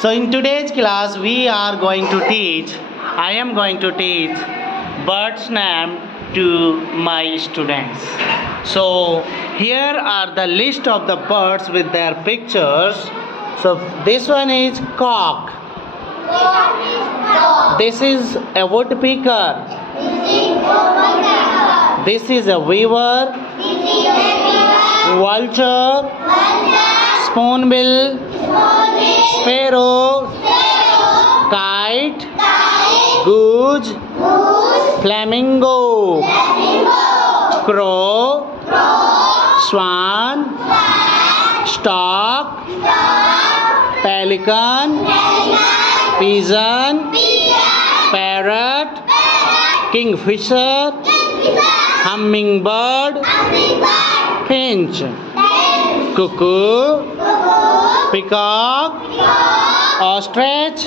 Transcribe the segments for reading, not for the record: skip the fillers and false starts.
So in today's class I am going to teach birds name to my students. So here are the list of the birds with their pictures. So this one is cock. This is a woodpecker. This is a weaver. Vulture. Spoonbill. Sparrow. Kite. Goose. Flamingo. Crow. Swan. Stork. Pelican. Pigeon. Parrot. Kingfisher. Hummingbird. Finch. Cuckoo. Peacock. Ostrich.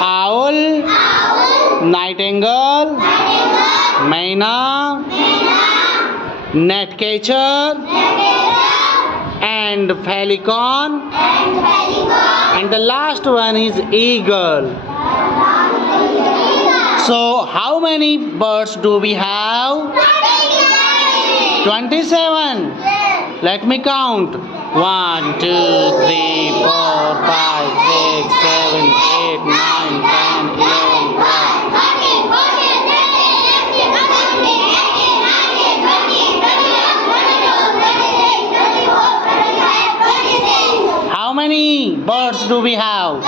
Owl. Nightingale. Myna. Gnatcatcher. And pelican. And the last one is eagle. So how many birds do we have? 27. Let me count. 1, 2, 3, 4, 5, 6, 7, 8, 9, 10, 11, 12. How many birds do we have?